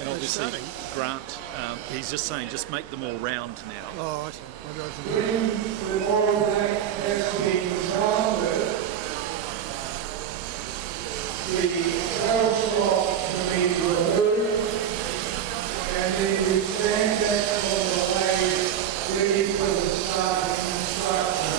And obviously, Grant, he's just saying, just make them all round now. Oh, I see. When the wall bank has been rounded, the cell slot can be removed, and then we stand back on the lathe ready for the starting construction.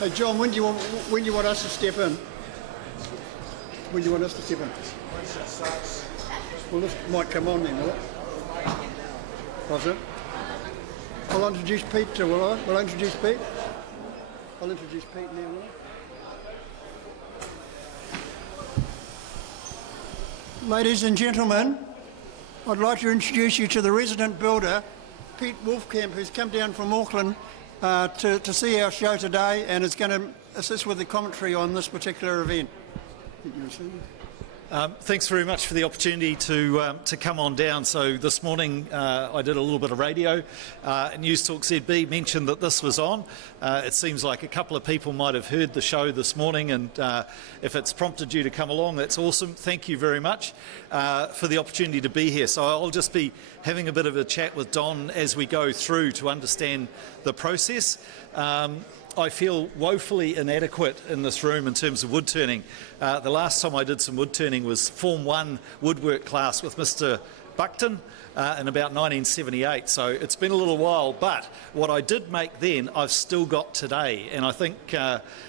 Hey John, when do you want us to step in? When do you want us to step in? Well, this might come on then, will it? Was it? I'll introduce Pete to, will I? Will I introduce Pete? I'll introduce Pete now, will I? Ladies and gentlemen, I'd like to introduce you to the resident builder, Pete Wolfkamp, who's come down from Auckland to see our show today and is going to assist with the commentary on this particular event. Thanks very much for the opportunity to come on down. So this morning I did a little bit of radio. News Talk ZB mentioned that this was on. It seems like a couple of people might have heard the show this morning, and if it's prompted you to come along, that's awesome. Thank you very much for the opportunity to be here. So I'll just be having a bit of a chat with Don as we go through to understand the process. I feel woefully inadequate in this room in terms of wood turning. The last time I did some wood turning was Form 1 woodwork class with Mr. Buckton in about 1978, so it's been a little while, but what I did make then I've still got today. And I think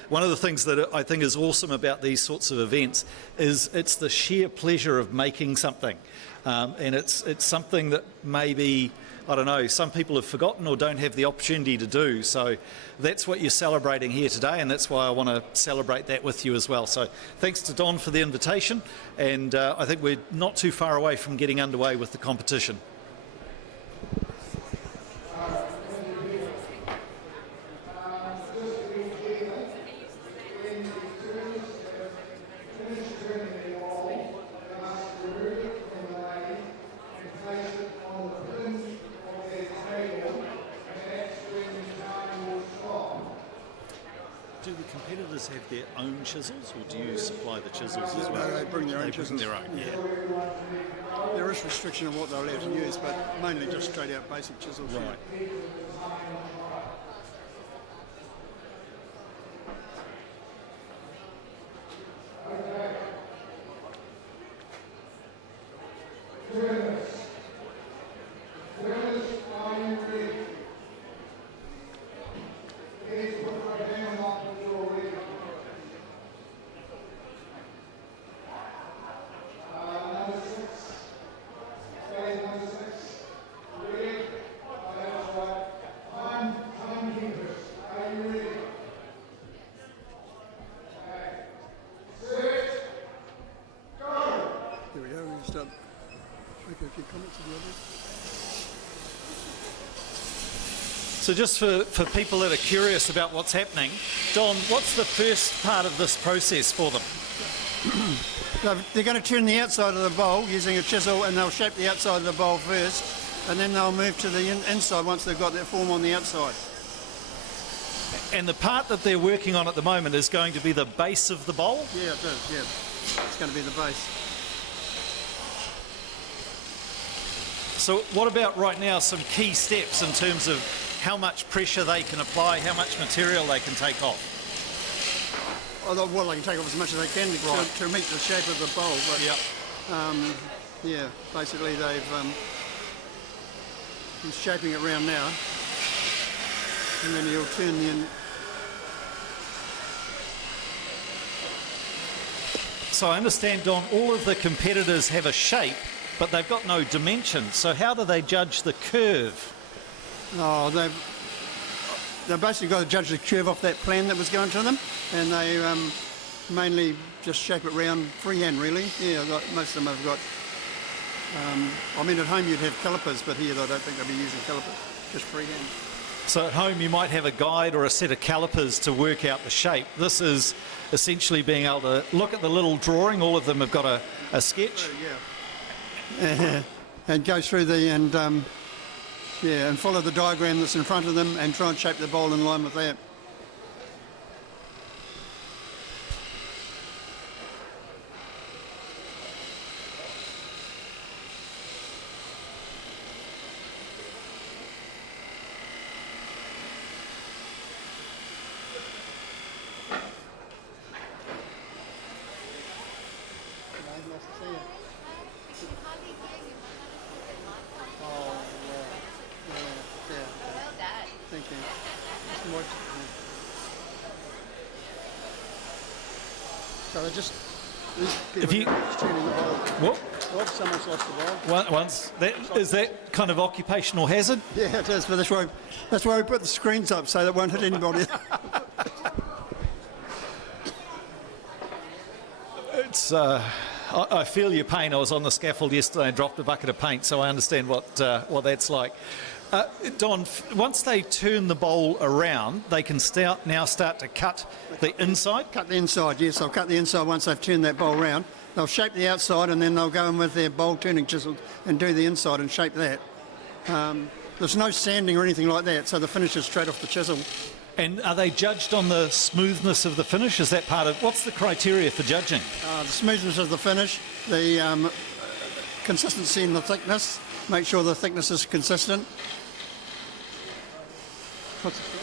one of the things that I think is awesome about these sorts of events is it's the sheer pleasure of making something, and it's something that maybe, I don't know, some people have forgotten or don't have the opportunity to do. So that's what you're celebrating here today, and that's why I want to celebrate that with you as well. So thanks to Don for the invitation, and I think we're not too far away from getting underway with the competition. Do the competitors have their own chisels, or do you supply the chisels as well? No, they bring their own chisels. Their own, yeah. There is restriction on what they're allowed to use, but mainly just straight out basic chisels. Right. So just for people that are curious about what's happening, Don, what's the first part of this process for them? They're going to turn the outside of the bowl using a chisel, and they'll shape the outside of the bowl first, and then they'll move to the inside once they've got their form on the outside. And the part that they're working on at the moment is going to be the base of the bowl? Yeah, it does, yeah. It's going to be the base. So what about right now some key steps in terms of how much pressure they can apply, how much material they can take off? Well, they can take off as much as they can to meet the shape of the bowl. But, yeah, basically they've he's shaping it round now. And then you'll turn the... So I understand, Don, all of the competitors have a shape, but they've got no dimension. So how do they judge the curve? Oh, they've basically got to judge the curve off that plan that was going to them, and they mainly just shape it round freehand, really. Yeah, most of them have got... I mean, at home you'd have calipers, but here I don't think they'll be using calipers, just freehand. So at home you might have a guide or a set of calipers to work out the shape. This is essentially being able to look at the little drawing. All of them have got a sketch. Yeah. And go through and follow the diagram that's in front of them and try and shape the bowl in line with that. Thank you. So they're just... If you... turning the bowl. What? Oh, someone's lost the bowl. Once, is that kind of occupational hazard? Yeah, it is, but that's why we put the screens up, so that won't hit anybody. It's... I feel your pain. I was on the scaffold yesterday and dropped a bucket of paint, so I understand what that's like. Don, once they turn the bowl around, they can now start to cut the inside? Cut the inside, yes. They'll cut the inside once they've turned that bowl round. They'll shape the outside and then they'll go in with their bowl turning chisel and do the inside and shape that. There's no sanding or anything like that, so the finish is straight off the chisel. And are they judged on the smoothness of the finish? Is that part of... What's the criteria for judging? The smoothness of the finish, the consistency in the thickness, make sure the thickness is consistent. What's this for?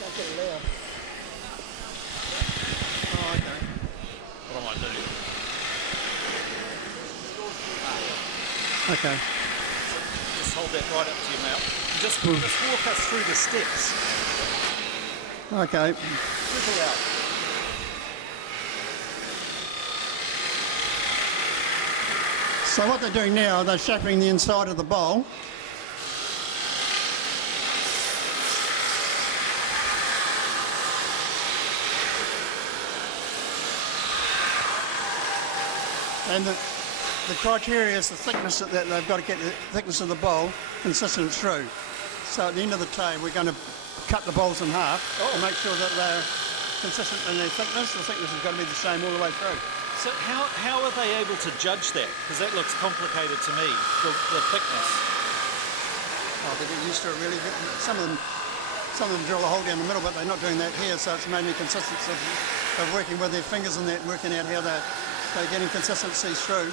Don't get loud. Oh, okay. What am I doing? Okay. Just hold that right up to your mouth. Just walk us through the steps. Okay. Dribble out. So what they're doing now, they're shaping the inside of the bowl. And the criteria is the thickness that they've got to get the thickness of the bowl consistent through. So at the end of the day, we're going to cut the bowls in half to make sure that they're consistent in their thickness. The thickness has got to be the same all the way through. So how are they able to judge that? Because that looks complicated to me, the thickness. Oh, they get used to it really. Some of them drill a hole down the middle, but they're not doing that here, so it's mainly consistency of working with their fingers and that, working out how they're getting consistencies through.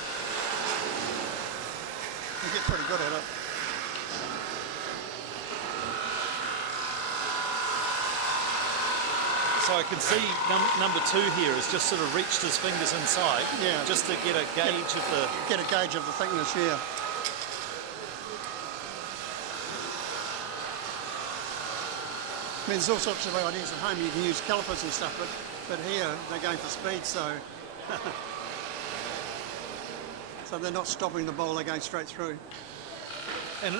They get pretty good at it. So I can see number 2 here has just sort of reached his fingers inside, just to get a gauge of the... Get a gauge of the thickness, yeah. I mean, there's all sorts of ideas at home. You can use calipers and stuff, but here they're going for speed, so... So they're not stopping the bowl, they're going straight through. And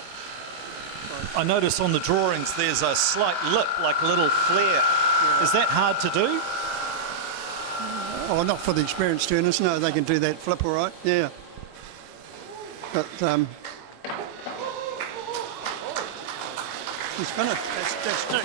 I notice on the drawings there's a slight lip, like a little flare. Yeah. Is that hard to do? Oh, not for the experienced turners. No, they can do that flip all right. Yeah. But he's finished. That's two.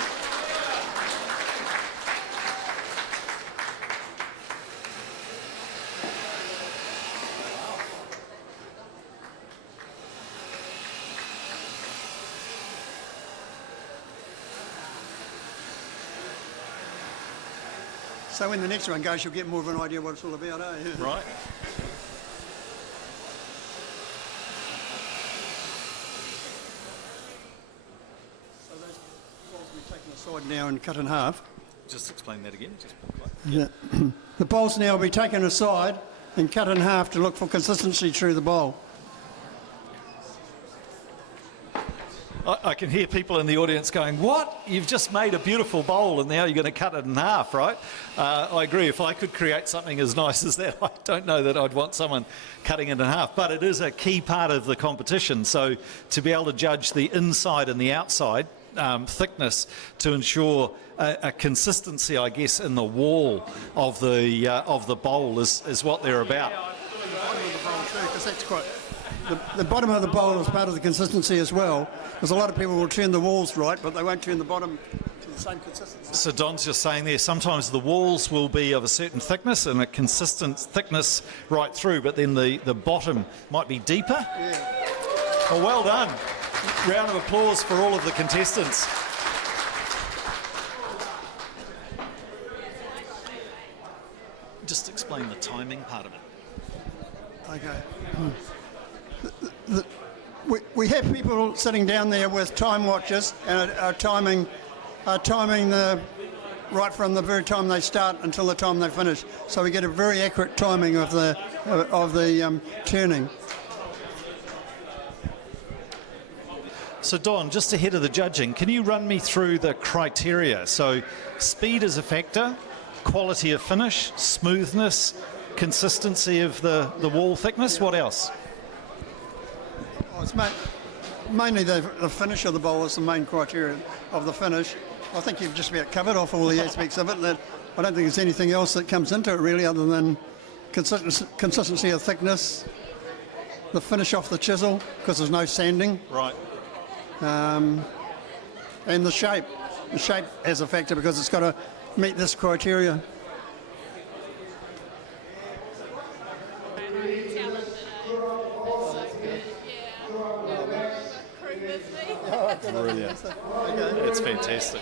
So when the next one goes, you'll get more of an idea what it's all about, eh? Right. So those bowls will be taken aside now and cut in half. Just explain that again. Yeah. The bowls now will be taken aside and cut in half to look for consistency through the bowl. I can hear people in the audience going, what? You've just made a beautiful bowl and now you're going to cut it in half, right? I agree. If I could create something as nice as that, I don't know that I'd want someone cutting it in half. But it is a key part of the competition. So to be able to judge the inside and the outside thickness to ensure a consistency, I guess, in the wall of the bowl is what they're about. Because that's quite... The bottom of the bowl is part of the consistency as well, because a lot of people will turn the walls right, but they won't turn the bottom to the same consistency. So Don's just saying there, sometimes the walls will be of a certain thickness and a consistent thickness right through, but then the bottom might be deeper. Yeah. Well, well done. Round of applause for all of the contestants. Just explain the timing part of it. Okay. We have people sitting down there with time watches and are timing the right from the very time they start until the time they finish. So we get a very accurate timing of the turning. So Don, just ahead of the judging, can you run me through the criteria? So speed is a factor, quality of finish, smoothness, consistency of the wall thickness. What else? Oh, it's mainly the finish of the bowl is the main criteria of the finish. I think you've just about covered off all the aspects of it. That I don't think there's anything else that comes into it really other than consistency of thickness, the finish off the chisel because there's no sanding. Right. And the shape. The shape has a factor because it's got to meet this criteria. Brilliant. It's fantastic.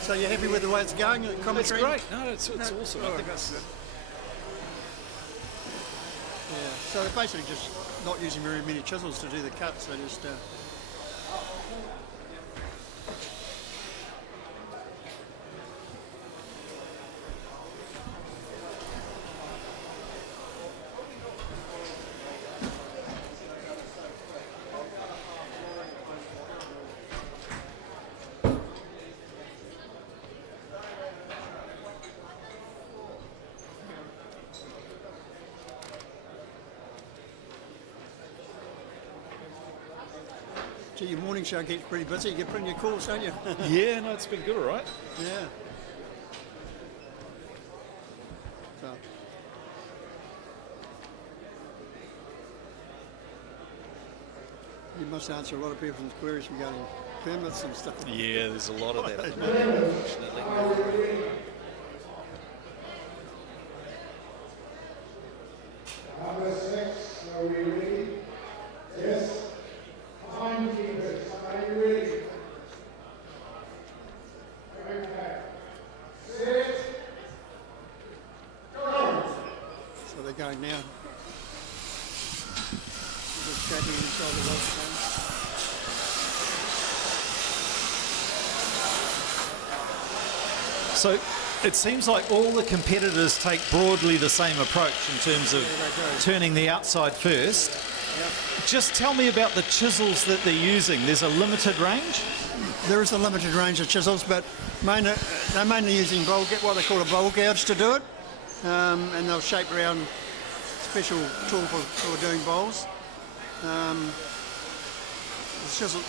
So you're happy with the way it's going? It's great. No, it's awesome. I think that's good. Yeah. So they're basically just not using very many chisels to do the cuts. They just your morning show gets pretty busy. You get plenty of calls, don't you? Yeah, no, it's been good, all right. Yeah. So. You must answer a lot of people's queries regarding permits and stuff. Yeah, there's a lot of that at the moment, unfortunately. Number 6, are we ready? Yes. Timekeepers, are you ready? Okay. Set. Go. So they're going now. Just scraping inside the watch phone. So it seems like all the competitors take broadly the same approach in terms of turning the outside first. Yep. Just tell me about the chisels that they're using. There's a limited range? There is a limited range of chisels, but they're mainly using what they call a bowl gouge to do it, and they'll shape around special tool for doing bowls. The chisel,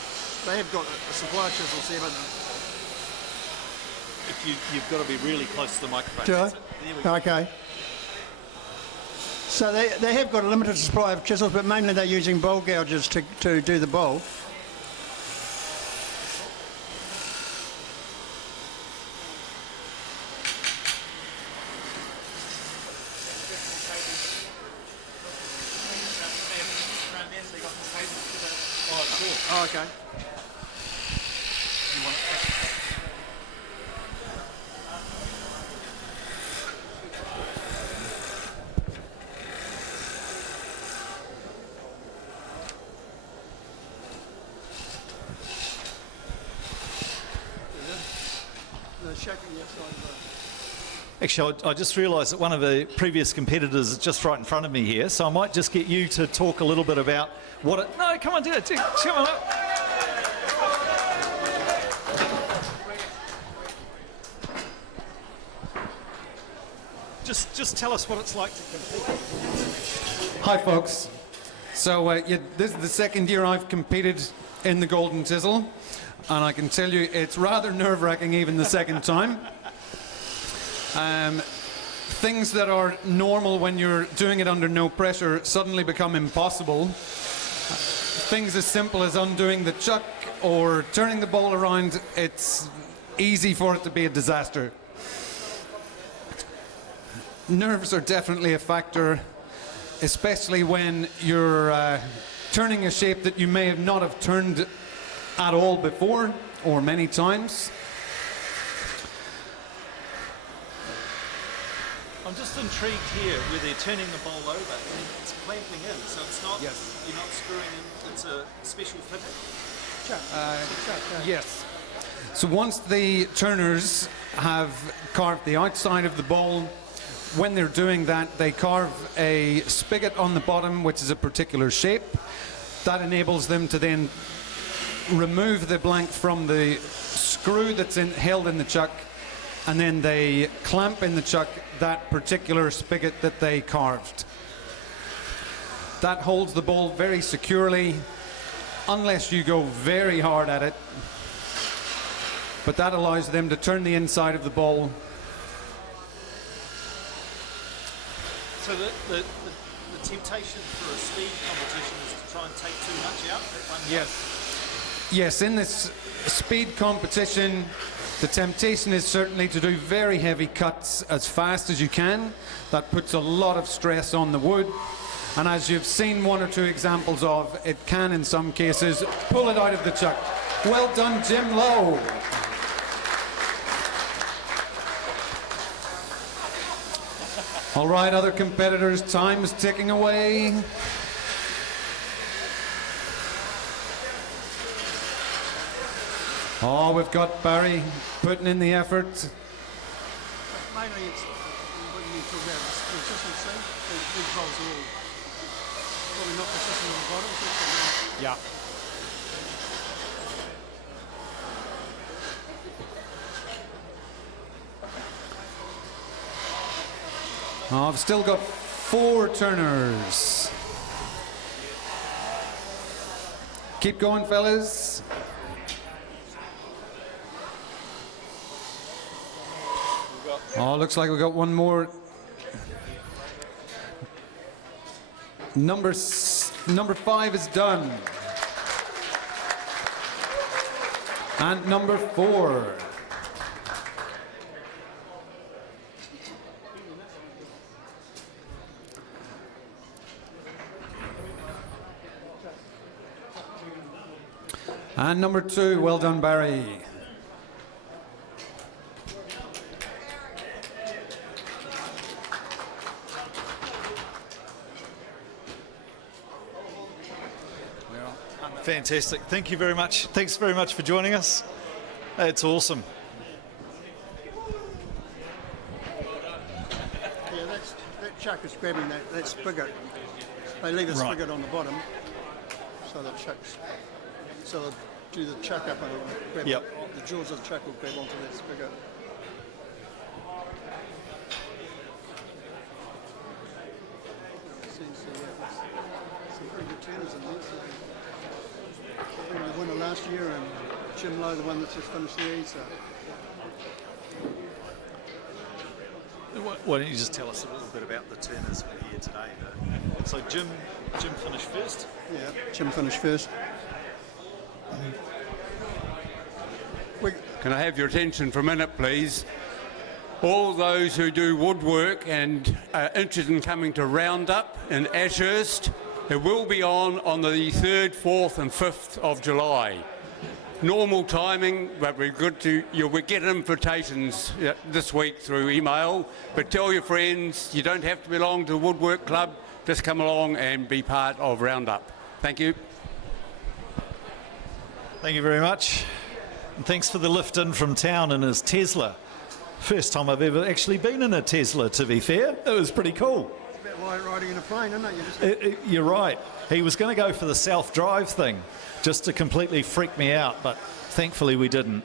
they have got a supply chisels here, but You've got to be really close to the microphone. do I? That's it. There we go. Okay. So they have got a limited supply of chisels, but mainly they're using bowl gouges to do the bowl. Oh, okay. shaking the outside of the... Actually, I just realised that one of the previous competitors is just right in front of me here, so I might just get you to talk a little bit about what it... No, come on, do it. Come on up. Just tell us what it's like to compete. Hi folks. So this is the second year I've competed in the Golden Chisel, and I can tell you it's rather nerve-wracking even the second time. Things that are normal when you're doing it under no pressure suddenly become impossible. Things as simple as undoing the chuck or turning the ball around, it's easy for it to be a disaster. Nerves are definitely a factor, especially when you're turning a shape that you may have not have turned at all before or many times. I'm just intrigued here where they're turning the bowl over and it's clamping in, so it's not, Yes. You're not screwing in, it's a special fitting. Yes. So once the turners have carved the outside of the bowl, when they're doing that, they carve a spigot on the bottom, which is a particular shape. That enables them to then remove the blank from the screw that's held in the chuck, and then they clamp in the chuck that particular spigot that they carved. That holds the bowl very securely, unless you go very hard at it. But that allows them to turn the inside of the bowl. So the temptation for a speed competition is to try and take too much out at one go? Yes, in this speed competition, the temptation is certainly to do very heavy cuts as fast as you can. That puts a lot of stress on the wood. And as you've seen one or two examples of, it can, in some cases, pull it out of the chuck. Well done, Jim Lowe. All right, other competitors, time is ticking away. Oh, we've got Barry putting in the effort. Mainly it's, when you talk about consistency, these bowls are all probably not consistent on the bottom. So Yeah. Oh, I've still got 4 turners. Keep going, fellas. Oh, looks like we got one more. Number 5 is done. And number 4. And number 2, well done, Barry. Fantastic. Thank you very much. Thanks very much for joining us. It's awesome. yeah, that chuck is grabbing that spigot. They leave a spigot on the bottom, so the chucks, so they'll do the chuck up and grab the jaws of the chuck will grab onto that spigot. Some pretty good turners in there. So I think the winner last year, and Jim Lowe, the one that's just finished there. So Why don't you just tell us a little bit about the turners who are here today? So Jim finished first. yeah, Jim finished first. Can I have your attention for a minute, please? All those who do woodwork and are interested in coming to Roundup in Ashurst, it will be on the 3rd, 4th and 5th of July. Normal timing, but we're good to, you'll get invitations this week through email, but tell your friends, you don't have to belong to the Woodwork Club, just come along and be part of Roundup. Thank you. Thank you very much. And thanks for the lift in from town in his Tesla. First time I've ever actually been in a Tesla, to be fair. It was pretty cool. It's a bit like riding in a plane, isn't it? You're right. He was going to go for the self-drive thing, just to completely freak me out, but thankfully we didn't.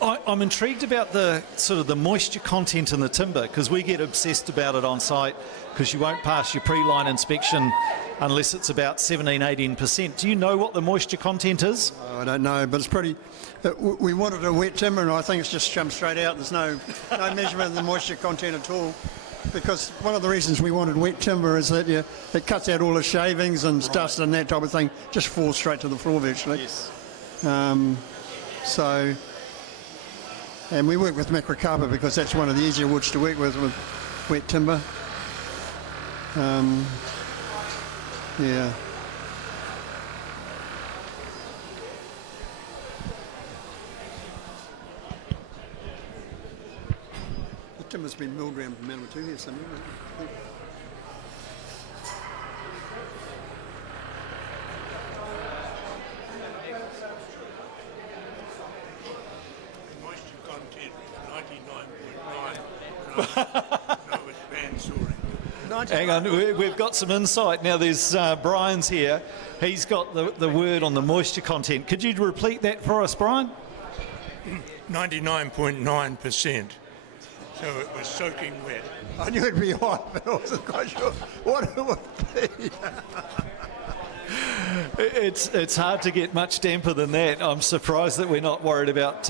I'm intrigued about the sort of the moisture content in the timber, because we get obsessed about it on site, because you won't pass your pre-line inspection unless it's about 17-18%. Do you know what the moisture content is? Oh, I don't know, but it's pretty. We wanted a wet timber, and I think it's just come straight out. There's no measurement of the moisture content at all. Because one of the reasons we wanted wet timber is that it cuts out all the shavings and dust and that type of thing, just falls straight to the floor virtually. Yes. And we work with macrocarpa because that's one of the easier woods to work with wet timber. Yeah. The timber's been milled around Manawatu here somewhere. I think. Moisture content is 99.9. No, it's band soaring. Hang on, we've got some insight now. There's Brian's here. He's got the word on the moisture content. Could you repeat that for us, Brian? 99.9%. So it was soaking wet. I knew it'd be hot, but I wasn't quite sure what it would be. It's hard to get much damper than that. I'm surprised that we're not worried about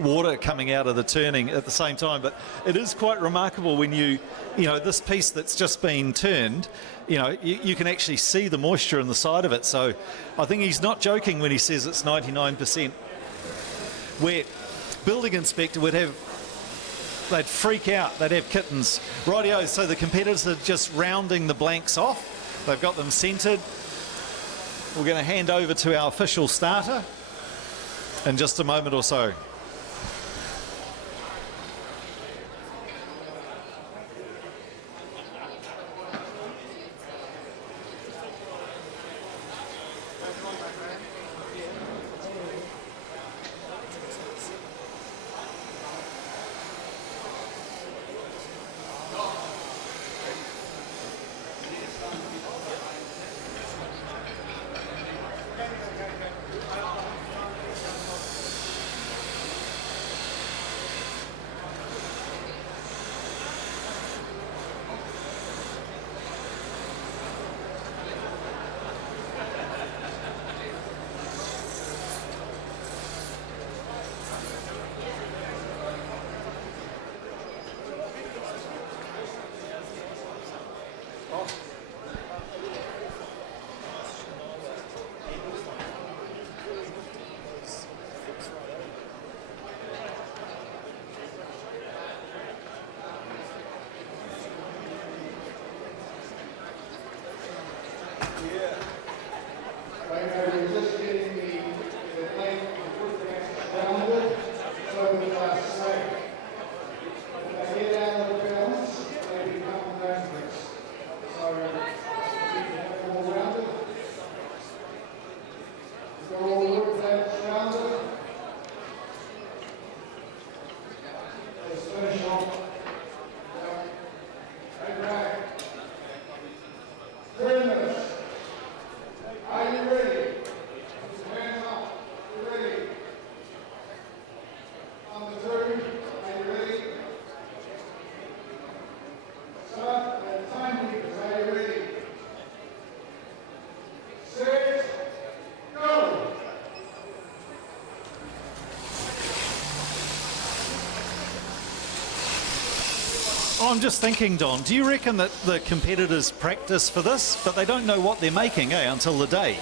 water coming out of the turning at the same time. But it is quite remarkable when you know, this piece that's just been turned, you can actually see the moisture in the side of it. So I think he's not joking when he says it's 99% wet. Building inspector they'd freak out. They'd have kittens. Rightio, so the competitors are just rounding the blanks off. They've got them centred. We're going to hand over to our official starter in just a moment or so. I'm just thinking, Don, do you reckon that the competitors practice for this, but they don't know what they're making, until the day?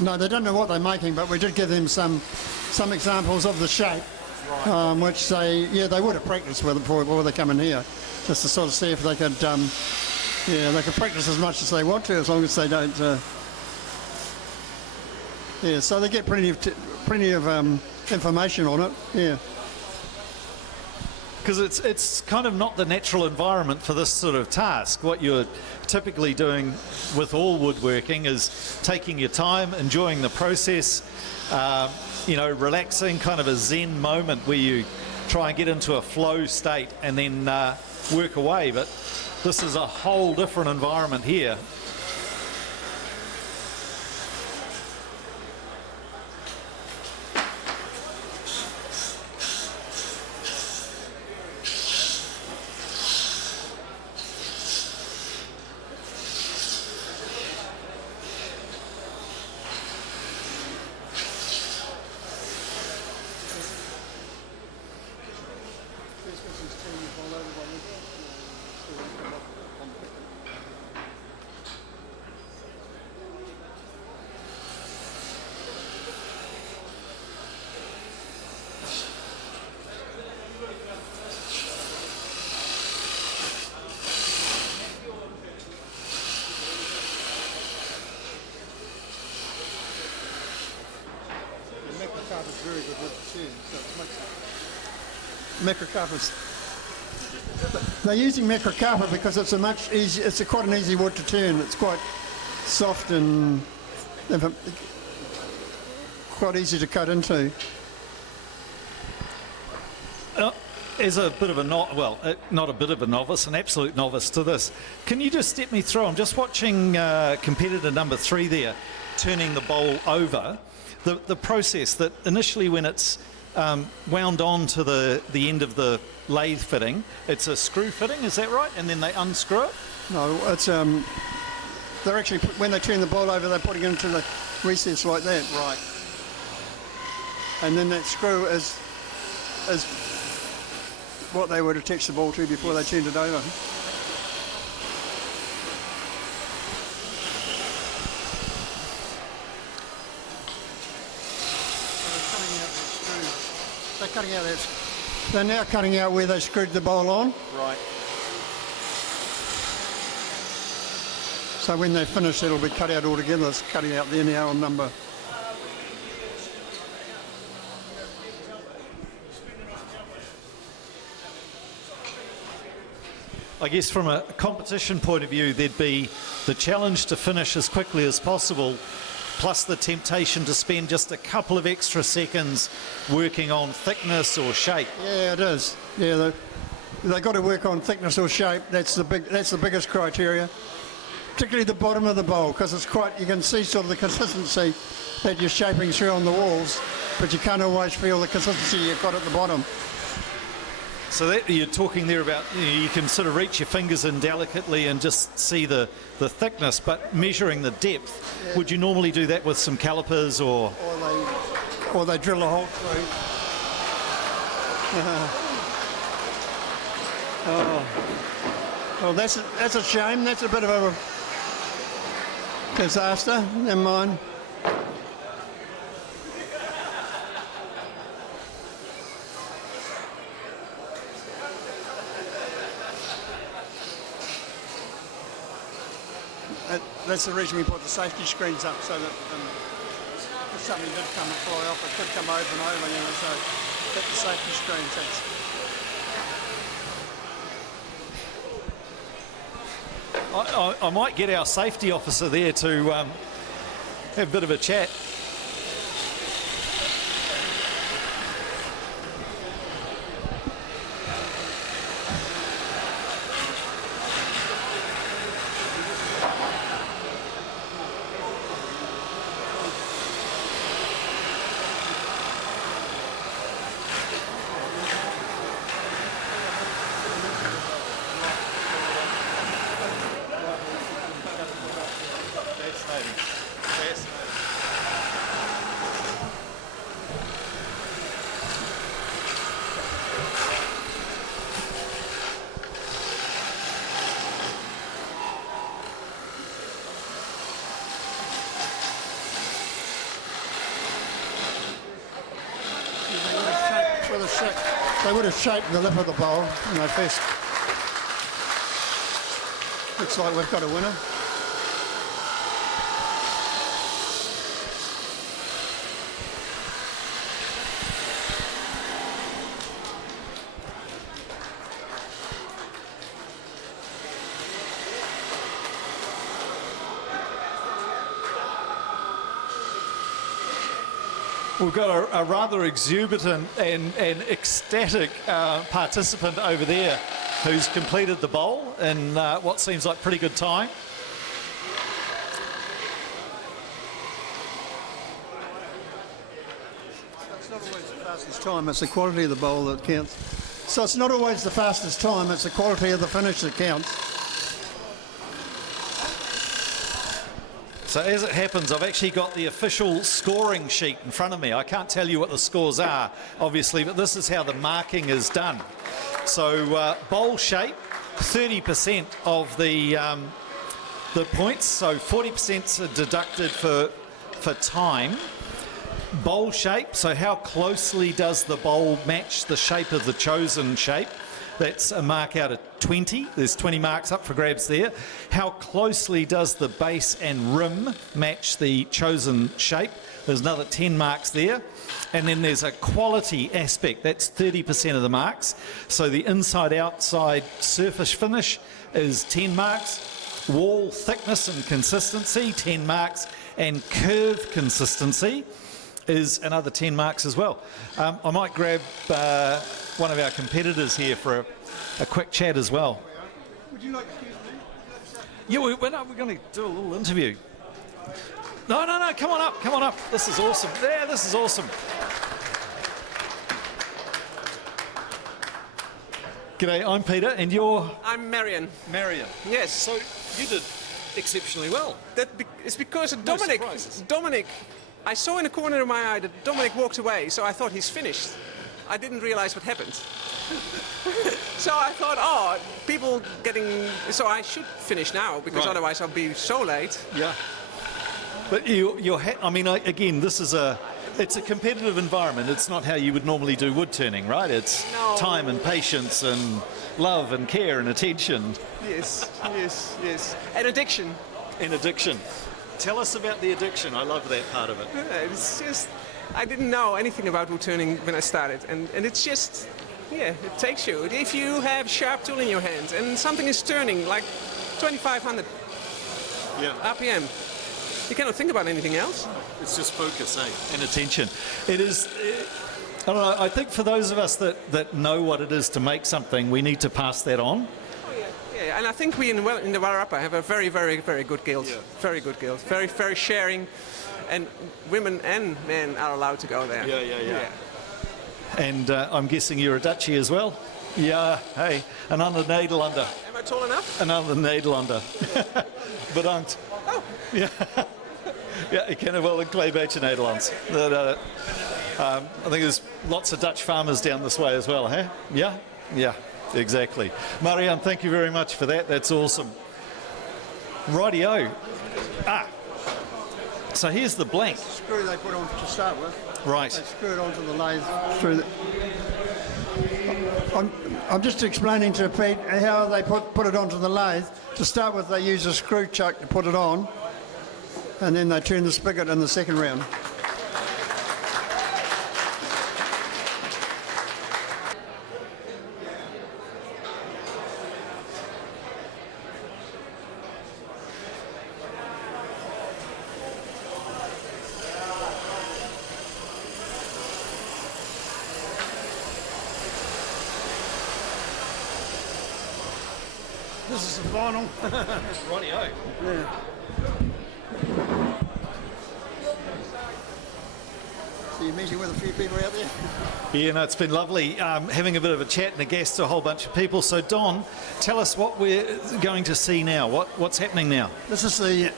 No, they don't know what they're making, but we did give them some examples of the shape, which they would have practiced with before they come in here, just to sort of see if they could, they could practice as much as they want to, as long as they don't. So they get plenty of information on it. Yeah. because it's kind of not the natural environment for this sort of task. What you're typically doing with all woodworking is taking your time, enjoying the process, relaxing, kind of a zen moment where you try and get into a flow state and then work away. But this is a whole different environment here. Very good wood to turn, so it's much. Macrocarpers. They're using macrocarper because it's quite an easy wood to turn. It's quite soft and quite easy to cut into. As a bit of a not a bit of a novice, an absolute novice to this, can you just step me through? I'm just watching competitor number 3 there, turning the bowl over. The process that initially when it's wound on to the end of the lathe fitting, it's a screw fitting, is that right? And then they unscrew it? No, it's they're actually when they turn the bowl over, they're putting it into the recess like that. Right. And then that screw is what they would attach the bowl to before they turned it over. They're now cutting out where they screwed the bowl on. Right. So when they finish, it'll be cut out altogether. It's cutting out there now on number. I guess from a competition point of view, there'd be the challenge to finish as quickly as possible, plus the temptation to spend just a couple of extra seconds working on thickness or shape. Yeah, it is. Yeah, they've got to work on thickness or shape. That's the biggest criteria. Particularly the bottom of the bowl, because it's quite, you can see sort of the consistency that you're shaping through on the walls, but you can't always feel the consistency you've got at the bottom. So that you're talking there about, you can sort of reach your fingers in delicately and just see the thickness, but measuring the depth, yeah. Would you normally do that with some calipers or they drill a hole through? Well, that's a shame. That's a bit of a disaster. Never mind. That's the reason we put the safety screens up, so that if something did come and fly off, it could come over and over, so hit the safety screens. I might get our safety officer there to have a bit of a chat. They would have shaped the lip of the bowl when they first. Looks like we've got a winner. We've got a rather exuberant and ecstatic participant over there who's completed the bowl in what seems like pretty good time. It's not always the fastest time, it's the quality of the bowl that counts. So it's not always the fastest time, it's the quality of the finish that counts. So as it happens, I've actually got the official scoring sheet in front of me. I can't tell you what the scores are, obviously, but this is how the marking is done. So bowl shape, 30% of the points, so 40% are deducted for time. Bowl shape, so how closely does the bowl match the shape of the chosen shape? That's a mark out of 20. There's 20 marks up for grabs there. How closely does the base and rim match the chosen shape? There's another 10 marks there. And then there's a quality aspect. That's 30% of the marks. So the inside-outside surface finish is 10 marks. Wall thickness and consistency, 10 marks. And curve consistency is another 10 marks as well. I might grab one of our competitors here for a quick chat as well. Would you like to excuse me? Yeah, we're going to do a little interview. No, come on up. This is awesome. Yeah, this is awesome. G'day, I'm Peter, and you're? I'm Marion. Marion. Yes. So you did exceptionally well. It's because No surprises. Dominic, I saw in the corner of my eye that Dominic walked away, so I thought he's finished. I didn't realize what happened. So I thought, so I should finish now, because Right. otherwise I'll be so late. Yeah. But again, this is it's a competitive environment. It's not how you would normally do wood turning, right? It's No. time and patience and love and care and attention Yes. And addiction. and addiction. Tell us about the addiction. I love that part of it. It's just, I didn't know anything about wood turning when I started, and it's just, it takes you. If you have sharp tool in your hands and something is turning like 2,500 RPM, you cannot think about anything else. It's just focus, and attention. It is. I don't know. I think for those of us that know what it is to make something, we need to pass that on. Yeah, and I think we in the Wairarapa have a very, very, very good guild. Yeah. Very good guild. Very, very sharing, and women and men are allowed to go there. Yeah. And I'm guessing you're a Dutchie as well? Yeah, hey, another Nederlander. Am I tall enough? Another Nederlander. Bedankt. Oh. Ja. Ja, ik ken er wel een klein beetje Nederlands. I think there's lots of Dutch farmers down this way as well, huh? Yeah, exactly. Marianne, thank you very much for that. That's awesome. Rightio. So here's the blank. Screw they put on to start with. Right. They screw it onto the lathe through the... I'm just explaining to Pete how they put it onto the lathe. To start with, they use a screw chuck to put it on, and then they turn the spigot in the second round. This is the final. Rightio. Yeah. So you're meeting with a few people out there? Yeah, no, it's been lovely having a bit of a chat and a guest to a whole bunch of people. So Don, tell us what we're going to see now. What's happening now? This is the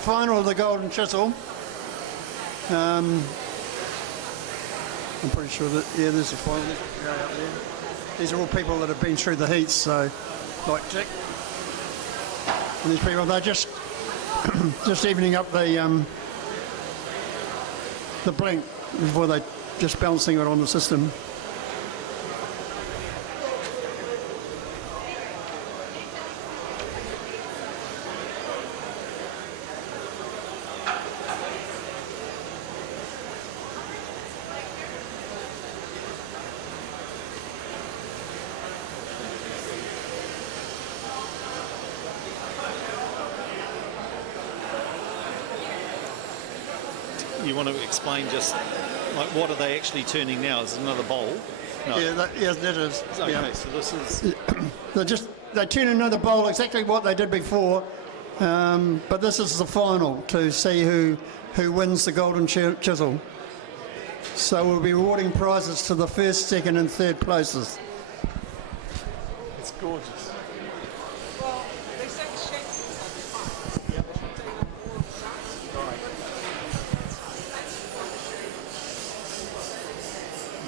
final of the Golden Chisel. I'm pretty sure that there's the final. Go out there. These are all people that have been through the heats, so like Jack. And these people, they're just evening up the blank before they just balancing it on the system. you want to explain just like what are they actually turning now? Is it another bowl? No. Yeah, yes, that is. Okay, Yeah. so this is They turn another bowl exactly what they did before, but this is the final to see who wins the golden chisel. So we'll be awarding prizes to the first, second, and third places. it's gorgeous. Well, they say the shape is fine. Yeah.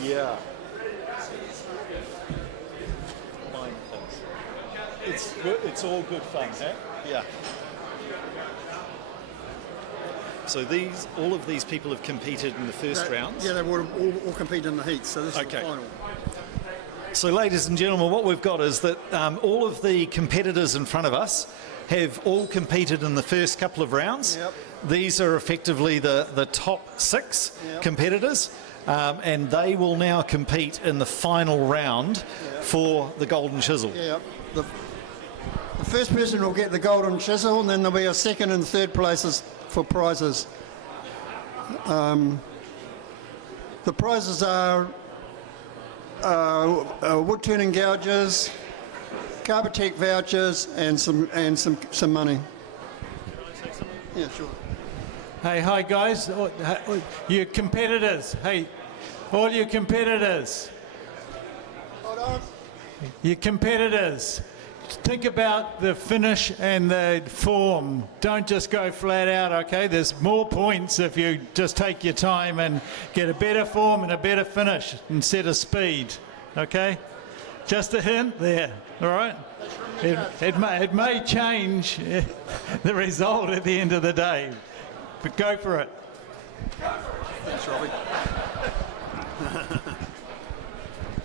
Yeah. Mine things. It's all good fun, huh? Yeah. So all of these people have competed in the first rounds. Yeah, they would all compete in the heats, so this is the Okay. final. So, ladies and gentlemen, what we've got is that all of the competitors in front of us have all competed in the first couple of rounds. Yep. These are effectively the top 6 Yep. competitors, and they will now compete in the final round for the golden chisel. Yeah, the first person will get the golden chisel, and then there'll be a second and third places for prizes. The prizes are wood turning gouges, Carpetech vouchers, and some money. Yeah, sure. Hey, hi guys, you competitors. Hey, all you competitors. Hold on. You competitors. Think about the finish and the form. Don't just go flat out, okay? There's more points if you just take your time and get a better form and a better finish instead of speed, okay? Just a hint there, all right? It may change the result at the end of the day, but go for it. Thanks, Robbie.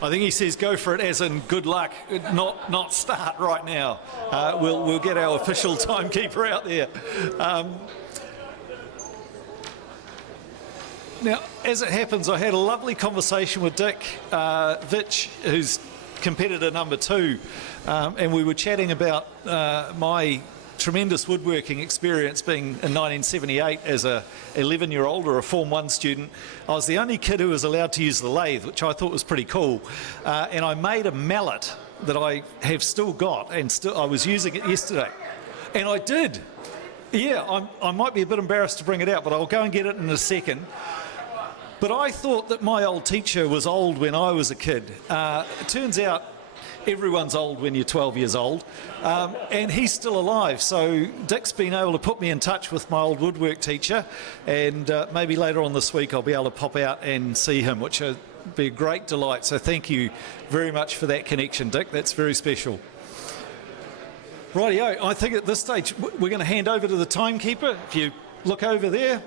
I think he says go for it as in good luck, not start right now. We'll get our official timekeeper out there. Now, as it happens, I had a lovely conversation with Dick Vitch, who's competitor number 2, and we were chatting about my tremendous woodworking experience being in 1978 as a 11-year-old or a Form 1 student. I was the only kid who was allowed to use the lathe, which I thought was pretty cool, and I made a mallet that I have still got, and I was using it yesterday, and I did. Yeah, I might be a bit embarrassed to bring it out, but I'll go and get it in a second. But I thought that my old teacher was old when I was a kid. It turns out everyone's old when you're 12 years old, and he's still alive. So Dick's been able to put me in touch with my old woodwork teacher, and maybe later on this week I'll be able to pop out and see him, which would be a great delight. So thank you very much for that connection, Dick. That's very special. Rightio, I think at this stage we're going to hand over to the timekeeper. If you look over there.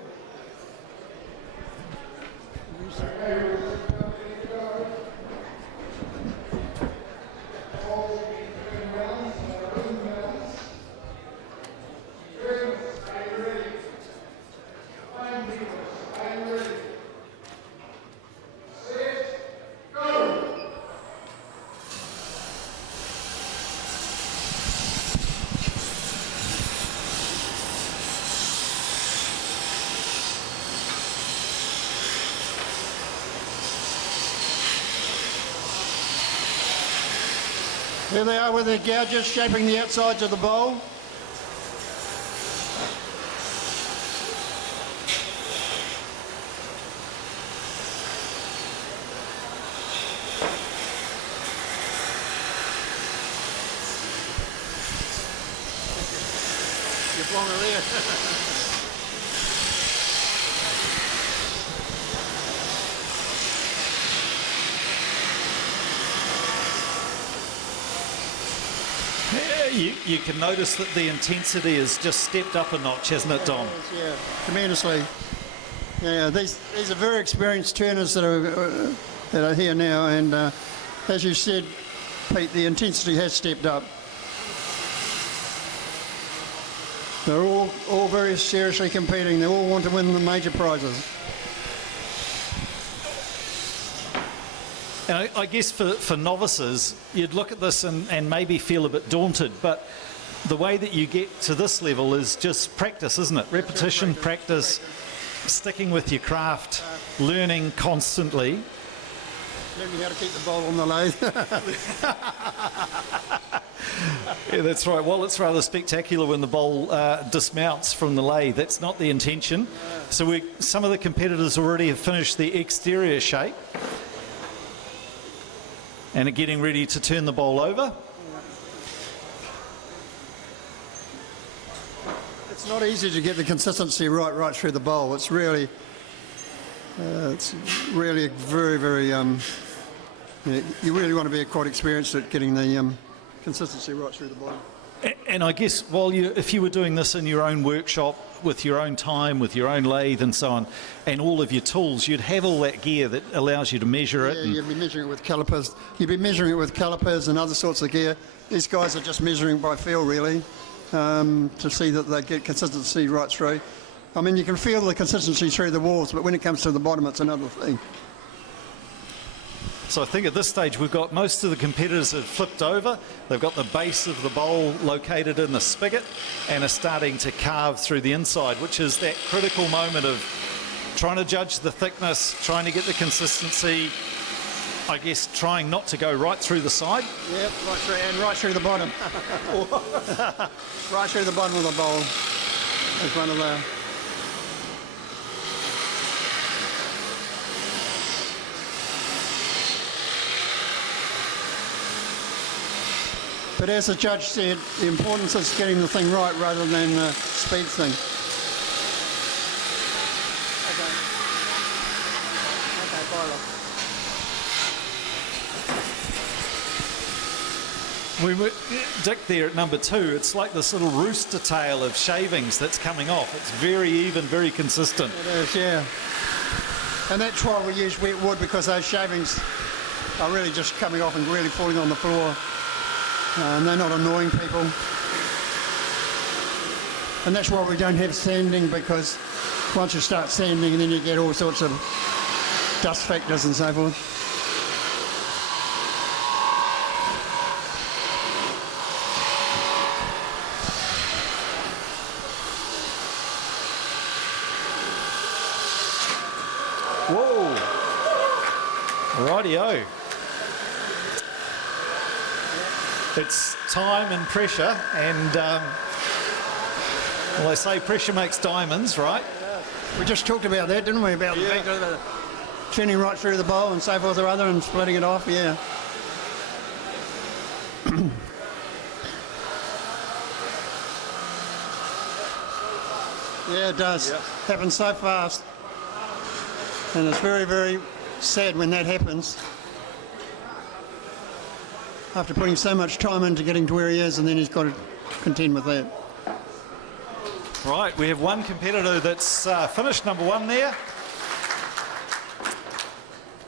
Here they are with their gouges shaping the outsides of the bowl. You're blowing her there. You can notice that the intensity has just stepped up a notch, hasn't it, Dom? Yeah, tremendously. Yeah, these are very experienced turners that are here now, and as you said, Pete, the intensity has stepped up. They're all very seriously competing. They all want to win the major prizes. And I guess for novices, you'd look at this and maybe feel a bit daunted, but the way that you get to this level is just practice, isn't it? Repetition, practice. sticking with your craft, learning constantly. Learning how to keep the bowl on the lathe. Yeah, that's right. Well, it's rather spectacular when the bowl dismounts from the lathe. That's not the intention. So some of the competitors already have finished the exterior shape and are getting ready to turn the bowl over. It's not easy to get the consistency right through the bowl. It's really very, very. You really want to be quite experienced at getting the consistency right through the bottom. And I guess if you were doing this in your own workshop with your own time, with your own lathe and so on, and all of your tools, you'd have all that gear that allows you to measure it. Yeah, you'd be measuring it with calipers. You'd be measuring it with calipers and other sorts of gear. These guys are just measuring by feel, really, to see that they get consistency right through. I mean, you can feel the consistency through the walls, but when it comes to the bottom, it's another thing. So I think at this stage we've got most of the competitors have flipped over. They've got the base of the bowl located in the spigot and are starting to carve through the inside, which is that critical moment of trying to judge the thickness, trying to get the consistency, I guess trying not to go right through the side. Yep, right through the bottom. Right through the bottom of the bowl. There's one of the... But as the judge said, the importance is getting the thing right rather than the speed thing. We were, Dick, there at number 2, it's like this little rooster tail of shavings that's coming off. It's very even, very consistent. It is, yeah. And that's why we use wet wood, because those shavings are really just coming off and really falling on the floor. And they're not annoying people. And that's why we don't have sanding, because once you start sanding, then you get all sorts of dust factors and so forth. Whoa! Rightio. It's time and pressure, and well, they say pressure makes diamonds, right? We just talked about that, didn't we? About the fact of the turning right through the bowl and so forth or other and splitting it off, yeah. Yeah, it does. Yep. Happens so fast. And it's very, very sad when that happens. After putting so much time into getting to where he is, and then he's got to contend with that. Right, we have one competitor that's finished number 1 there.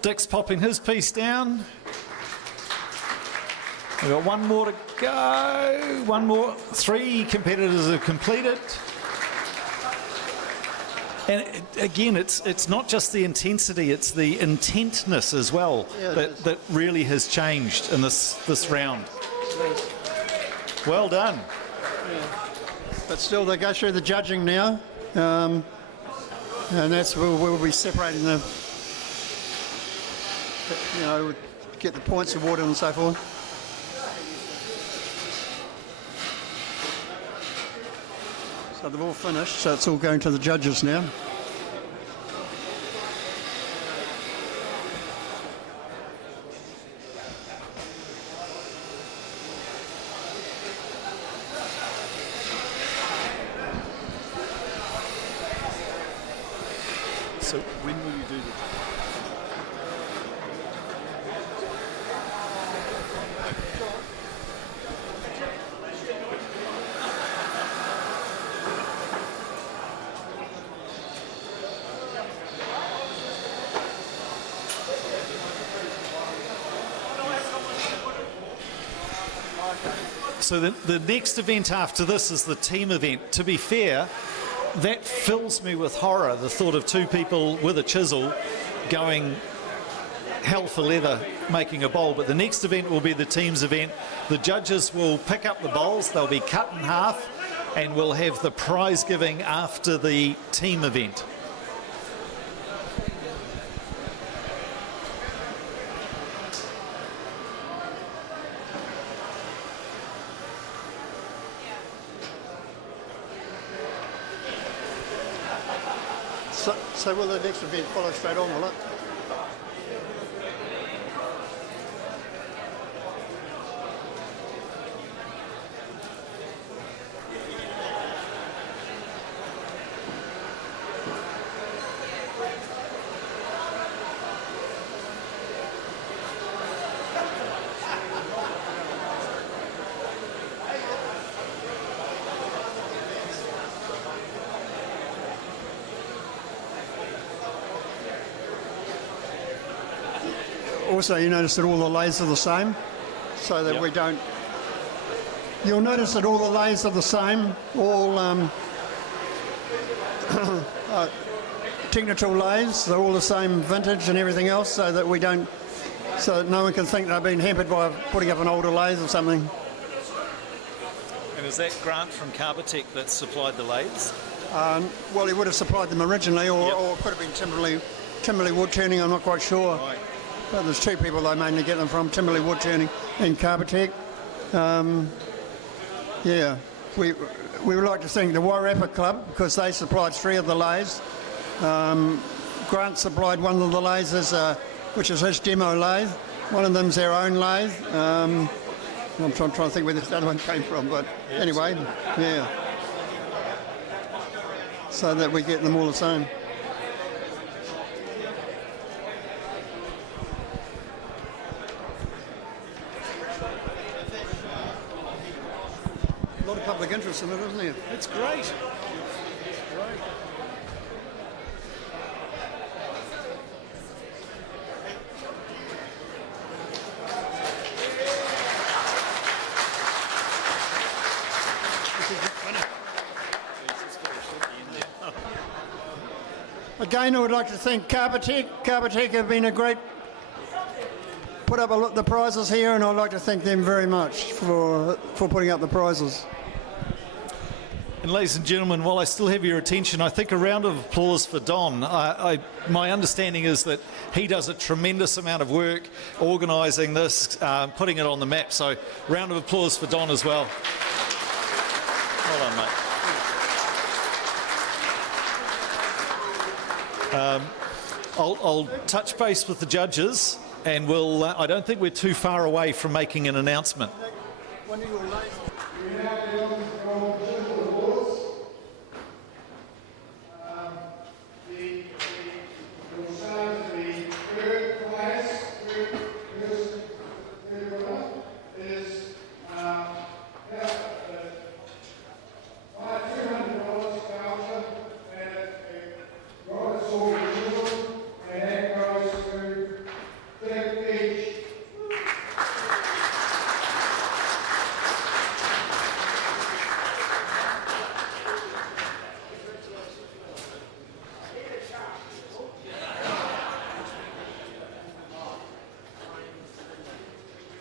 Dick's popping his piece down. We've got one more to go. One more. 3 competitors have completed. And again, it's not just the intensity, it's the intentness as well that really has changed in this round. Well done. Yeah. But still, they go through the judging now, and that's where we'll be separating the, get the points awarded and so forth. So they've all finished, so it's all going to the judges now. So when will you do the... So the next event after this is the team event. To be fair, that fills me with horror, the thought of 2 people with a chisel going hell for leather making a bowl. But the next event will be the team's event. The judges will pick up the bowls, they'll be cut in half, and we'll have the prize giving after the team event. So will the next event follow straight on, will it? Also, you notice that all the lathes are the same, so that we don't... You'll notice that all the lathes are the same, all Technical lathes, they're all the same vintage and everything else, so that we don't... so that no one can think they've been hampered by putting up an older lathe or something. And is that Grant from Carbotech that supplied the lathes? Well, he would have supplied them originally, or, Yep. or it could have been Timberley Wood Turning, I'm not quite sure. Right. But there's two people they mainly get them from, Timberley Wood Turning and Carbotech. Yeah, we would like to thank the Wairarapa Club because they supplied 3 of the lathes. Grant supplied one of the lathes, which is his demo lathe. One of them's their own lathe. I'm trying to think where this other one came from, but anyway, yeah. So that we get them all the same. A lot of public interest in it, isn't there? It's great. Again, I would like to thank Carbotech. Carbotech have been a great... put up the prizes here, and I'd like to thank them very much for putting up the prizes. And ladies and gentlemen, while I still have your attention, I think a round of applause for Don. My understanding is that he does a tremendous amount of work organising this, putting it on the map. So round of applause for Don as well. Well done, mate. I'll touch base with the judges, and we'll. I don't think we're too far away from making an announcement. One of your lathes.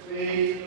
The